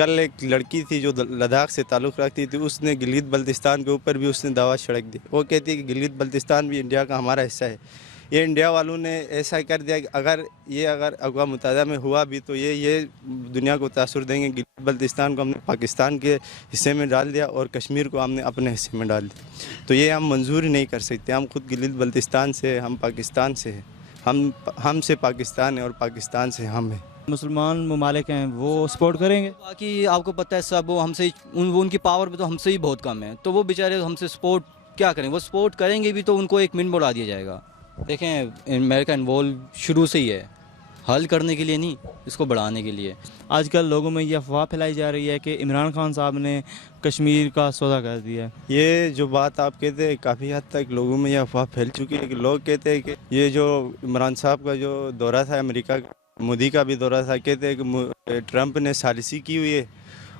کل ایک لڑکی تھی جو لداخ سے تعلق رکھتی تھی، اس نے گلگت بلتستان کے اوپر بھی اس نے دعویٰ چھڑک دی. وہ کہتی ہے کہ گلگت بلتستان بھی انڈیا کا ہمارا حصہ ہے. یہ انڈیا والوں نے ایسا کر دیا کہ اگر اقوام متحدہ میں ہوا بھی تو یہ دنیا کو تاثر دیں گے. گلگت بلتستان کو ہم نے پاکستان کے حصے میں ڈال دیا اور کشمیر کو ہم نے اپنے حصے میں ڈال دیا. تو یہ ہم منظور ہی نہیں کر سکتے. ہم خود گلگت بلتستان سے، ہم پاکستان سے ہیں، ہم سے پاکستان ہے اور پاکستان سے ہم ہیں. مسلمان ممالک ہیں وہ سپورٹ کریں گے. باقی آپ کو پتہ ہے سب وہ ہم سے ان کی پاور میں تو ہم سے ہی بہت کم ہے، تو وہ بیچارے ہم سے سپورٹ کیا کریں. وہ سپورٹ کریں گے بھی تو ان کو ایک منٹ بڑھا دیا جائے گا. دیکھیں امریکہ انوالو شروع سے ہی ہے، حل کرنے کے لیے نہیں، اس کو بڑھانے کے لیے. آج کل لوگوں میں یہ افواہ پھیلائی جا رہی ہے کہ عمران خان صاحب نے کشمیر کا سودا کر دیا ہے. یہ جو بات آپ کہتے ہیں کافی حد تک لوگوں میں یہ افواہ پھیل چکی ہے کہ لوگ کہتے ہیں کہ یہ جو عمران صاحب کا جو دورہ تھا امریکہ کا، مودی کا بھی دورہ تھا، کہتے ہیں کہ ٹرمپ نے ثالثی کی ہوئی ہے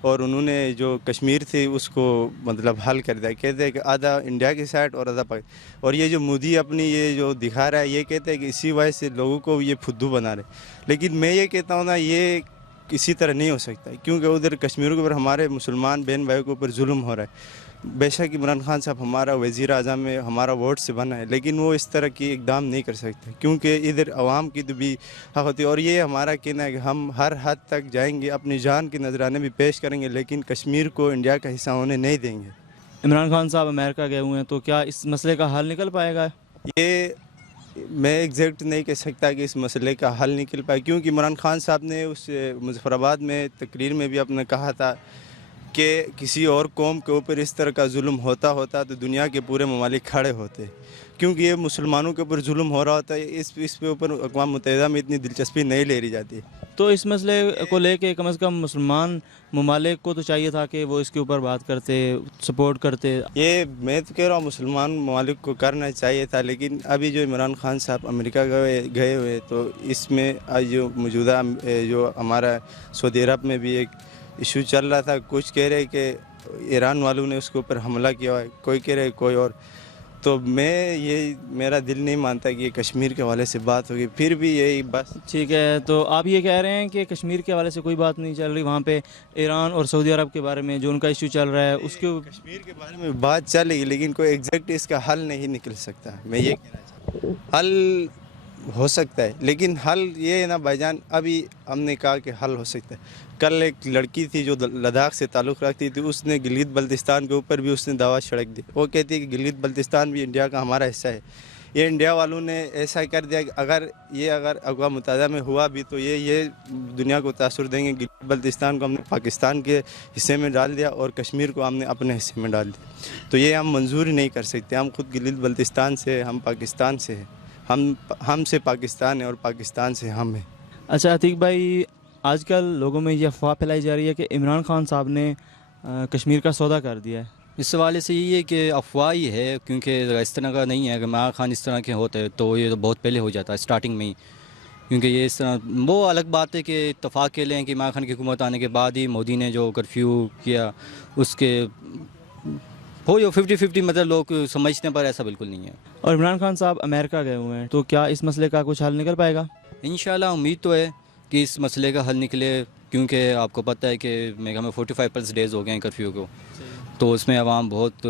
اور انہوں نے جو کشمیر تھی اس کو مطلب حل کر دیا. کہتے ہیں کہ آدھا انڈیا کی سائڈ اور آدھا پاکستان. اور یہ جو مودی اپنی یہ جو دکھا رہا ہے، یہ کہتے ہیں کہ اسی وجہ سے لوگوں کو یہ پھدو بنا رہے. لیکن میں یہ کہتا ہوں نا، یہ کسی طرح نہیں ہو سکتا، کیونکہ ادھر کشمیر کے اوپر ہمارے مسلمان بہن بھائیوں کے اوپر ظلم ہو رہا ہے. بے شک عمران خان صاحب ہمارا وزیر اعظم ہے، ہمارا ووٹ سے بنا ہے، لیکن وہ اس طرح کی اقدام نہیں کر سکتے کیونکہ ادھر عوام کی تو بھی حق ہوتی ہے. اور یہ ہمارا کہنا ہے کہ ہم ہر حد تک جائیں گے، اپنی جان کے نذرانے بھی پیش کریں گے، لیکن کشمیر کو انڈیا کا حصہ ہونے نہیں دیں گے. عمران خان صاحب امریکہ گئے ہوئے ہیں تو کیا اس مسئلے کا حل نکل پائے گا؟ یہ میں ایگزیکٹ نہیں کہہ سکتا کہ اس مسئلے کا حل نکل پائے، کیونکہ عمران خان صاحب نے اس مظفر آباد میں تقریر میں بھی اپنے کہا تھا کہ کسی اور قوم کے اوپر اس طرح کا ظلم ہوتا تو دنیا کے پورے ممالک کھڑے ہوتے، کیونکہ یہ مسلمانوں کے اوپر ظلم ہو رہا ہوتا ہے. اس پہ اوپر اقوام متحدہ میں اتنی دلچسپی نہیں لے رہی جاتی. تو اس مسئلے کو لے کے کم از کم مسلمان ممالک کو تو چاہیے تھا کہ وہ اس کے اوپر بات کرتے، سپورٹ کرتے. یہ میں تو کہہ رہا ہوں مسلمان ممالک کو کرنا چاہیے تھا، لیکن ابھی جو عمران خان صاحب امریکہ گئے ہوئے تو اس میں جو موجودہ جو ہمارا سعودی عرب میں بھی ایک ایشو چل رہا تھا. کچھ کہہ رہے کہ ایران والوں نے اس کے اوپر حملہ کیا ہے، کوئی کہہ رہے کوئی اور. تو میرا دل نہیں مانتا کہ یہ کشمیر کے حوالے سے بات ہوگی. پھر بھی یہی بس ٹھیک ہے. تو آپ یہ کہہ رہے ہیں کہ کشمیر کے حوالے سے کوئی بات نہیں چل رہی، وہاں پہ ایران اور سعودی عرب کے بارے میں جو ان کا ایشو چل رہا ہے اس کے کشمیر کے بارے میں بات چل رہی ہے، لیکن کوئی ایگزیکٹ اس کا حل نہیں نکل سکتا. میں یہ کہنا چاہتا ہوں حل ہو سکتا ہے، لیکن حل یہ ہے نا بھائی جان، ابھی ہم نے کہا کہ حل ہو سکتا ہے. کل ایک لڑکی تھی جو لداخ سے تعلق رکھتی تھی، اس نے گلگت بلتستان کے اوپر بھی اس نے دعویٰ چھڑک دی. وہ کہتی ہے کہ گلگت بلتستان بھی انڈیا کا ہمارا حصہ ہے. یہ انڈیا والوں نے ایسا کر دیا کہ اگر اقوام متحدہ میں ہوا بھی تو یہ دنیا کو تاثر دیں گے. گلگت بلتستان کو ہم نے پاکستان کے حصے میں ڈال دیا اور کشمیر کو ہم نے اپنے حصے میں ڈال دیا. تو یہ ہم منظور ہی نہیں کر سکتے. ہم خود گلگت بلتستان سے، ہم پاکستان سے ہیں، ہم سے پاکستان ہے اور پاکستان سے ہم ہیں. اچھا عتیق بھائی، آج کل لوگوں میں یہ افواہ پھیلائی جا رہی ہے کہ عمران خان صاحب نے کشمیر کا سودا کر دیا ہے. اس حوالے سے یہ ہے کہ افواہ ہی ہے، کیونکہ اس طرح کا نہیں ہے. اگر عمران خان اس طرح کے ہوتے تو یہ تو بہت پہلے ہو جاتا ہے اسٹارٹنگ میں ہی. کیونکہ یہ اس طرح وہ الگ بات ہے کہ اتفاق کے لیں کہ عمران خان کی حکومت آنے کے بعد ہی مودی نے جو کرفیو کیا اس کے ہو جو 50-50 مطلب لوگ سمجھتے ہیں، پر ایسا بالکل نہیں ہے. اور عمران خان صاحب امریکہ گئے ہوئے ہیں تو کیا اس مسئلے کا کچھ حل نکل پائے گا؟ انشاءاللہ امید تو ہے کہ اس مسئلے کا حل نکلے، کیونکہ آپ کو پتہ ہے کہ میرے خیال میں 45+ ڈیز ہو گئے ہیں کرفیو کو، تو اس میں عوام بہت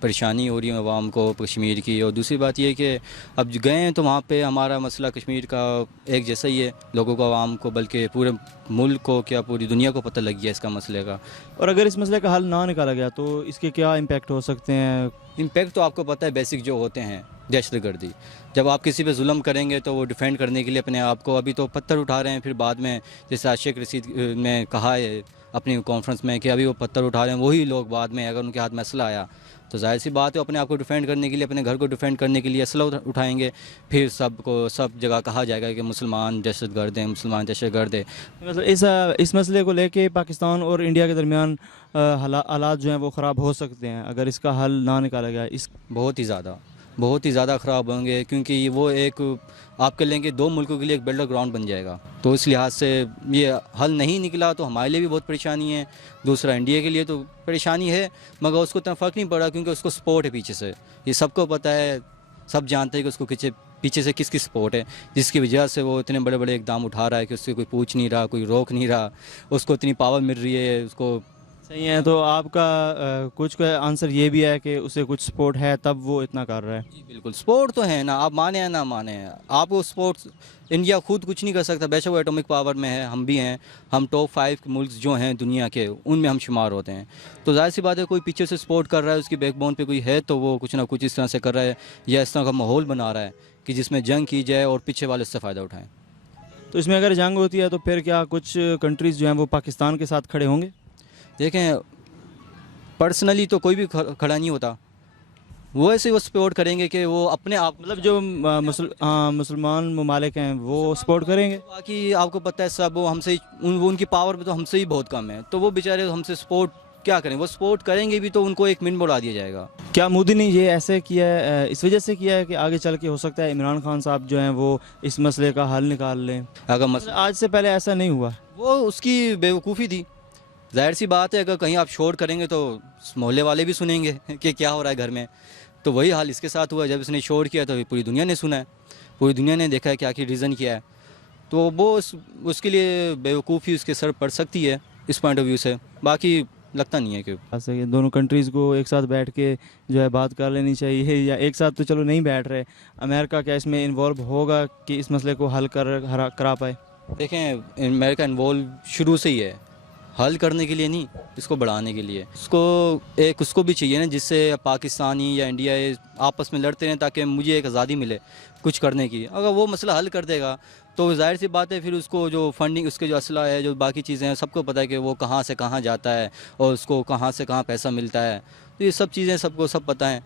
پریشانی ہو رہی ہے عوام کو کشمیر کی. اور دوسری بات یہ کہ اب گئے ہیں تو وہاں پہ ہمارا مسئلہ کشمیر کا ایک جیسا ہی ہے، لوگوں کو، عوام کو، بلکہ پورے ملک کو، کیا پوری دنیا کو پتہ لگ گیا اس کا مسئلے کا. اور اگر اس مسئلے کا حل نہ نکالا گیا تو اس کے کیا امپیکٹ ہو سکتے ہیں؟ امپیکٹ تو آپ کو پتہ ہے بیسک جو ہوتے ہیں، دہشت گردی. جب آپ کسی پہ ظلم کریں گے تو وہ ڈیفینڈ کرنے کے لیے اپنے آپ کو ابھی تو پتھر اٹھا رہے ہیں، پھر بعد میں جیسے عاشق رشید نے کہا ہے اپنی کانفرنس میں کہ ابھی وہ پتھر اٹھا رہے ہیں، وہی لوگ بعد میں اگر ان کے ہاتھ میں اسلحہ آیا تو ظاہر سی بات ہے اپنے آپ کو ڈیفینڈ کرنے کے لیے، اپنے گھر کو ڈیفینڈ کرنے کے لیے اسلحہ اٹھائیں گے. پھر سب جگہ کہا جائے گا کہ مسلمان دہشت گرد ہیں، مسلمان دہشت گرد ہیں. مطلب اس مسئلے کو لے کے پاکستان اور انڈیا کے درمیان حالات جو ہیں وہ خراب ہو سکتے ہیں اگر اس کا حل نہ نکالا گیا. بہت ہی زیادہ خراب ہوں گے، کیونکہ وہ ایک آپ کہہ لیں کہ دو ملکوں کے لیے ایک بیٹل گراؤنڈ بن جائے گا. تو اس لحاظ سے یہ حل نہیں نکلا تو ہمارے لیے بھی بہت پریشانی ہے. دوسرا انڈیا کے لیے تو پریشانی ہے، مگر اس کو اتنا فرق نہیں پڑا کیونکہ اس کو سپورٹ ہے پیچھے سے. یہ سب کو پتہ ہے، سب جانتے ہیں کہ اس کو پیچھے سے کس کی سپورٹ ہے جس کی وجہ سے وہ اتنے بڑے بڑے اقدام اٹھا رہا ہے کہ اس سے کوئی پوچھ نہیں رہا, کوئی روک نہیں رہا, اس کو اتنی پاور مل رہی ہے اس کو. صحیح ہے. تو آپ کا کچھ کا آنسر یہ بھی ہے کہ اسے کچھ سپورٹ ہے تب وہ اتنا کر رہا ہے. جی بالکل سپورٹ تو ہے نا, آپ مانیں یا نہ مانیں, آپ کو سپورٹس انڈیا خود کچھ نہیں کر سکتا, بے شک وہ ایٹمک پاور میں ہے, ہم بھی ہیں, ہم ٹاپ 5 ملک جو ہیں دنیا کے ان میں ہم شمار ہوتے ہیں. تو ظاہر سی بات ہے کوئی پیچھے سے سپورٹ کر رہا ہے, اس کی بیک بون پہ کوئی ہے تو وہ کچھ نہ کچھ اس طرح سے کر رہا ہے یا اس طرح کا ماحول بنا رہا ہے کہ جس میں جنگ کی جائے اور پیچھے والے اس سے فائدہ اٹھائیں. تو اس میں اگر جنگ ہوتی ہے تو پھر کیا کچھ کنٹریز جو ہیں وہ پاکستان کے ساتھ کھڑے ہوں گے؟ دیکھیں پرسنلی تو کوئی بھی کھڑا نہیں ہوتا, وہ ایسے وہ سپورٹ کریں گے کہ وہ اپنے آپ مطلب جو مسلمان ممالک ہیں وہ سپورٹ کریں گے. باقی آپ کو پتہ ہے سب وہ ہم سے وہ ان کی پاور پہ تو ہم سے ہی بہت کم ہے, تو وہ بیچارے ہم سے سپورٹ کیا کریں, وہ سپورٹ کریں گے بھی تو ان کو ایک منٹ بڑھا دیا جائے گا. کیا مودی نے یہ ایسے کیا ہے اس وجہ سے کیا ہے کہ آگے چل کے ہو سکتا ہے عمران خان صاحب جو ہیں وہ اس مسئلے کا حل نکال لیں؟ اگر آج سے پہلے ایسا نہیں ہوا. وہ اس کی بیوقوفی تھی, ظاہر سی بات ہے اگر کہیں آپ شور کریں گے تو محلے والے بھی سنیں گے کہ کیا ہو رہا ہے گھر میں, تو وہی حال اس کے ساتھ ہوا. جب اس نے شور کیا تو پوری دنیا نے سنا ہے, پوری دنیا نے دیکھا ہے کہ آخر ریزن کیا ہے. تو وہ اس کے لیے بیوقوفی اس کے سر پڑ سکتی ہے اس پوائنٹ آف ویو سے, باقی لگتا نہیں ہے کہ دونوں کنٹریز کو ایک ساتھ بیٹھ کے جو ہے بات کر لینی چاہیے, یا ایک ساتھ تو چلو نہیں بیٹھ رہے, امریکہ کیا اس میں انوالو ہوگا کہ اس مسئلے کو حل کرا پائے؟ دیکھیں امریکہ انوالو شروع سے ہی ہے, حل کرنے کے لیے نہیں, اس کو بڑھانے کے لیے. اس کو بھی چاہیے نا جس سے پاکستانی یا انڈیا آپس میں لڑتے رہیں تاکہ مجھے ایک آزادی ملے کچھ کرنے کی. اگر وہ مسئلہ حل کر دے گا تو ظاہر سی بات ہے پھر اس کو جو فنڈنگ, اس کے جو اسلحہ ہے, جو باقی چیزیں ہیں, سب کو پتہ ہے کہ وہ کہاں سے کہاں جاتا ہے اور اس کو کہاں سے کہاں پیسہ ملتا ہے. تو یہ سب چیزیں سب کو سب پتہ ہیں.